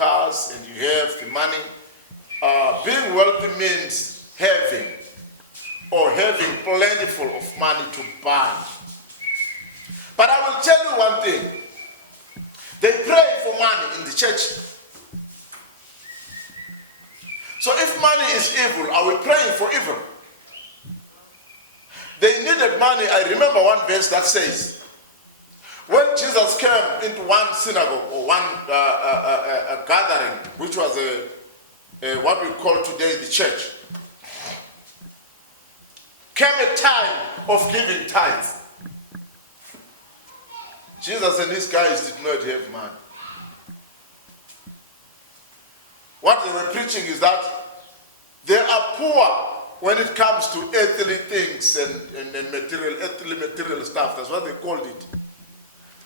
cars and you have the money. Being wealthy means having plentiful of money to buy. But I will tell you one thing. They pray for money in the church. So if money is evil, are we praying for evil? They needed money. I remember one verse that says, when Jesus came into one synagogue or one gathering, which was what we call today the church, came a time of giving tithes. Jesus and these guys did not have money. What they were preaching is that they are poor when it comes to earthly things and material stuff. That's what they called it.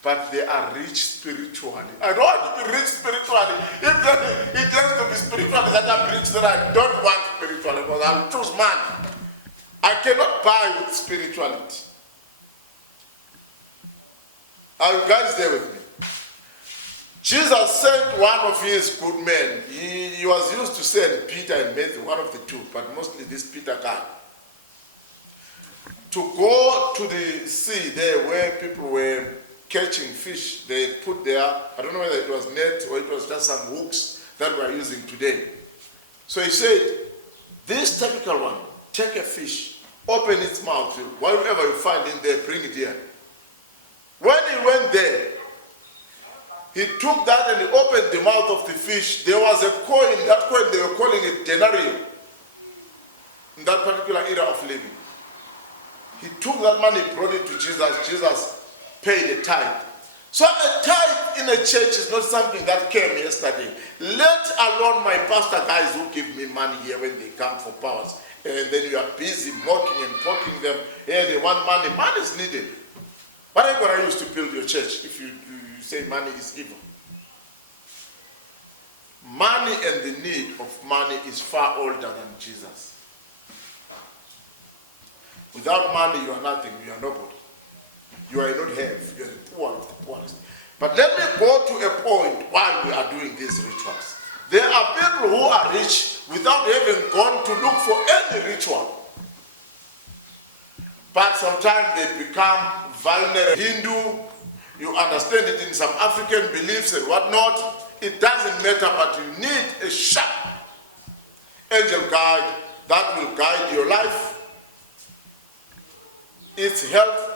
But they are rich spiritually. I don't want to be rich spiritually. If it has to be spiritually that I'm rich, then I don't want spiritually because I'll choose money. I cannot buy with spirituality. Are you guys there with me? Jesus sent one of his good men. He was used to send Peter and Matthew, one of the two, but mostly this Peter guy, to go to the sea there where people were catching fish. They put there, I don't know whether it was net or it was just some hooks that we are using today. So he said, this typical one, take a fish, open its mouth, whatever you find in there, bring it here. When he went there, he took that and he opened the mouth of the fish. There was a coin. That coin, they were calling it denarius in that particular era of living. He took that money, brought it to Jesus. Jesus paid a tithe. So a tithe in a church is not something that came yesterday. Let alone my pastor guys who give me money here when they come for powers. And then you are busy mocking and poking them. Yeah, they want money. Money is needed. What are you going to use to build your church if you say money is evil? Money and the need of money is far older than Jesus. Without money, you are nothing. You are nobody. You are not have. You are the poor of the poorest. But let me go to a point while we are doing these rituals. There are people who are rich without having gone to look for any ritual. But sometimes they become vulnerable. Hindu, you understand it in some African beliefs and whatnot. It doesn't matter, but you need a sharp angel guide that will guide your life, its health,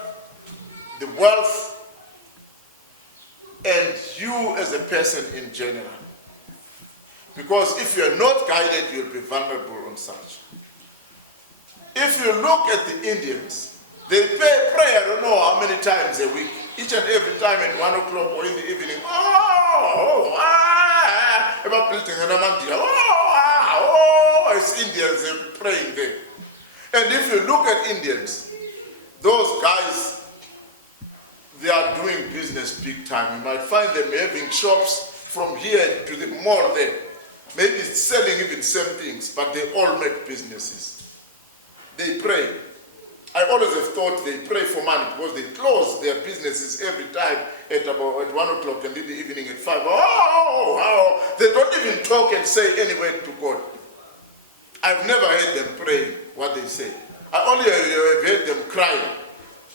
the wealth, and you as a person in general. Because if you're not guided, you'll be vulnerable on such. If you look at the Indians, they pray, I don't know how many times a week, each and every time at 1 o'clock or in the evening. It's Indians, they're praying there. And if you look at Indians, those guys, they are doing business big time. You might find them having shops from here to the mall there. Maybe selling even same things, but they all make businesses. They pray. I always have thought they pray for money because they close their businesses every time at 1 o'clock and in the evening at 5. They don't even talk and say any word to God. I've never heard them praying what they say. I only have heard them crying.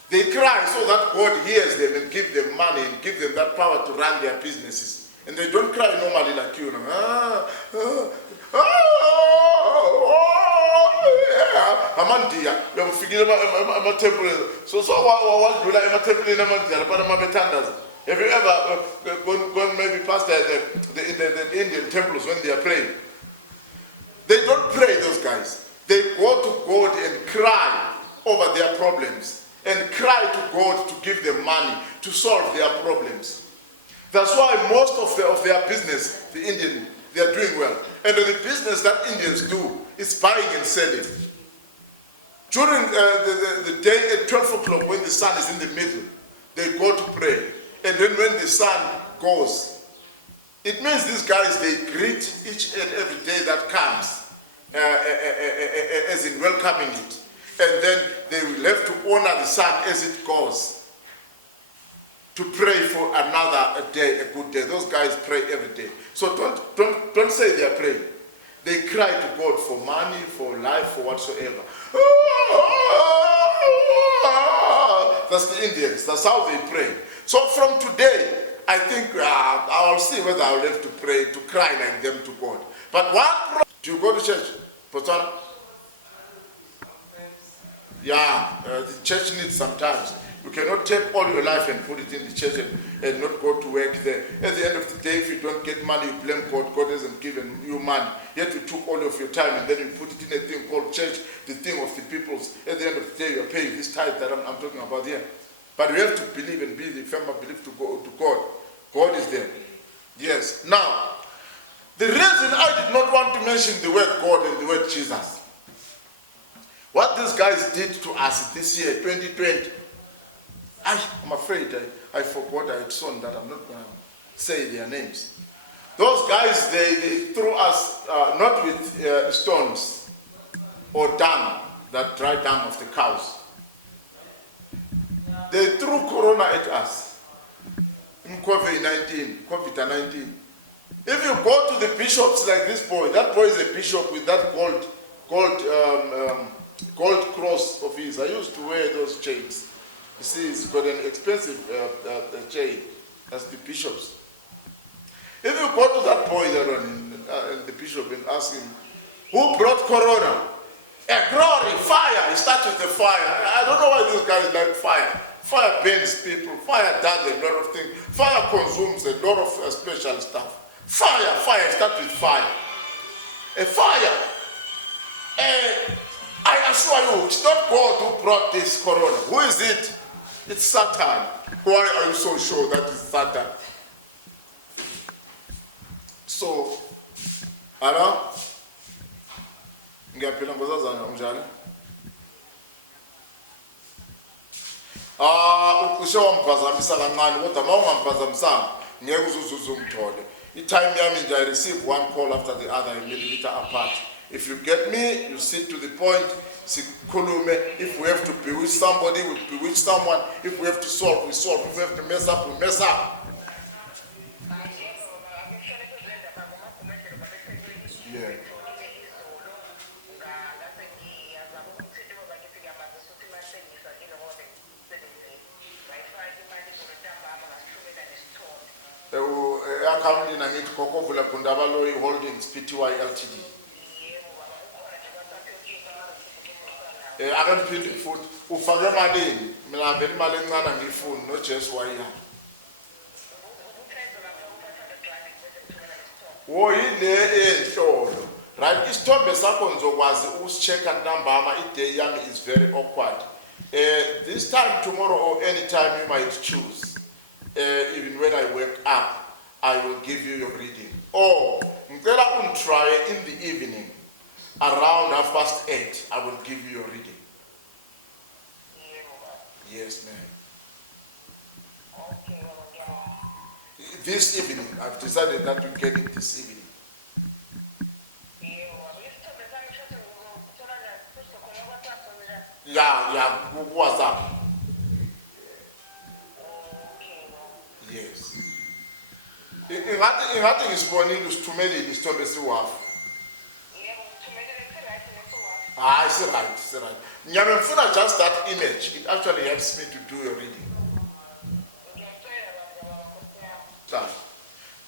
They cry so that God hears them and gives them money and gives them that power to run their businesses. And they don't cry normally like you. Amandia, we have figured out temple. So what do like my temple in Amandia? Have you ever gone maybe past the Indian temples when they are praying? They don't pray, those guys. They go to God and cry over their problems and cry to God to give them money to solve their problems. That's why most of their business, the Indian, they are doing well. And the business that Indians do is buying and selling. During the day at 12 o'clock when the sun is in the middle, they go to pray. And then when the sun goes, it means these guys, they greet each and every day that comes, as in welcoming it. And then they will have to honor the sun as it goes, to pray for another day, a good day. Those guys pray every day. So don't say they are praying. They cry to God for money, for life, for whatsoever. That's the Indians. That's how they pray. So from today, I think I'll see whether I'll have to pray, to cry like them to God. But what? Do you go to church, Pastor? Yeah, the church needs sometimes. You cannot take all your life and put it in the church and not go to work there. At the end of the day, if you don't get money, you blame God. God hasn't given you money. Yet you took all of your time and then you put it in a thing called church, the thing of the people's. At the end of the day, you're paying this tithe that I'm talking about here. But you have to believe and be the firm belief to God. God is there. Yes. Now, the reason I did not want to mention the word God and the word Jesus, what these guys did to us this year, 2020, I'm afraid I forgot I had shown that. I'm not going to say their names. Those guys, they threw us, not with stones or dung, that dry dung of the cows. They threw corona at us in COVID-19. If you go to the bishops like this boy, that boy is a bishop with that gold cross of his. I used to wear those chains. You see, he's got an expensive chain. That's the bishops. If you go to that boy there and the bishop and ask him, who brought corona? Glory, fire. He starts with the fire. I don't know why these guys like fire. Fire burns people. Fire does a lot of things. Fire consumes a lot of special stuff. Fire starts with fire. A fire. I assure you, it's not God who brought this corona. Who is it? It's Satan. Why are you so sure that it's Satan? So, Anna, ngiyaphila ngozazana unjani? Usho wamphazamisa kancane kodwa mawungamphazamisanga ngeke uzuzuze umthole. I-time yami nje I receive one call after the other, a millimeter apart. If you get me, you sit to the point. If we have to bewitch somebody, we bewitch someone. If we have to solve, we solve. If we have to mess up, we mess up. Yeah. Account in Anit Kokovula Kundavalo Holdings Pty Ltd. I don't feel the food. Ufage malini, mina veli mali encane ngifuni no just why. Wo yile enhlolo. Right, isithombe sakho ngizokwazi usichecka ntambama. Iday yami is very awkward. This time tomorrow or any time you might choose. Even when I wake up, I will give you your reading. Or ngicela try in the evening. Around 8:30, I will give you your reading. Yes, ma'am. Okay. This evening, I've decided that you get it this evening. Yeah, WhatsApp. Yes. Ingathi ngisibonile usithumele isithombe siwafu. It's right. Nyamemfuna just that image. It actually helps me to do your reading.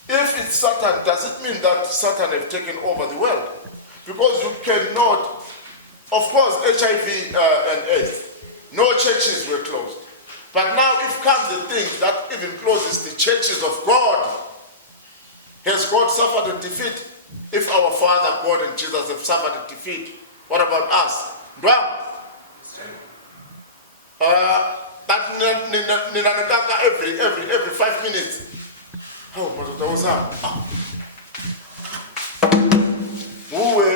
If it's Satan, does it mean that Satan have taken over the world? Because you cannot, of course, HIV and AIDS, no churches were closed. But now if comes the thing that even closes the churches of God, has God suffered a defeat? If our Father, God and Jesus have suffered a defeat, what about us? That every 5 minutes. Oh, but that was that. Hey,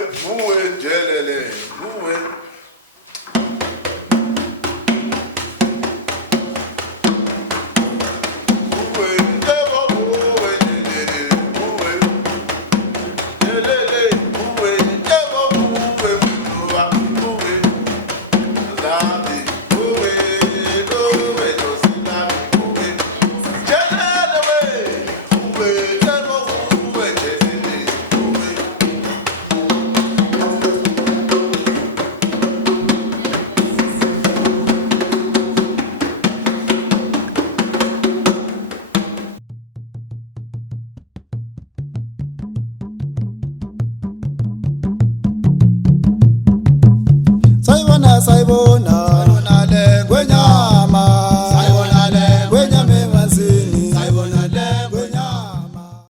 sayibona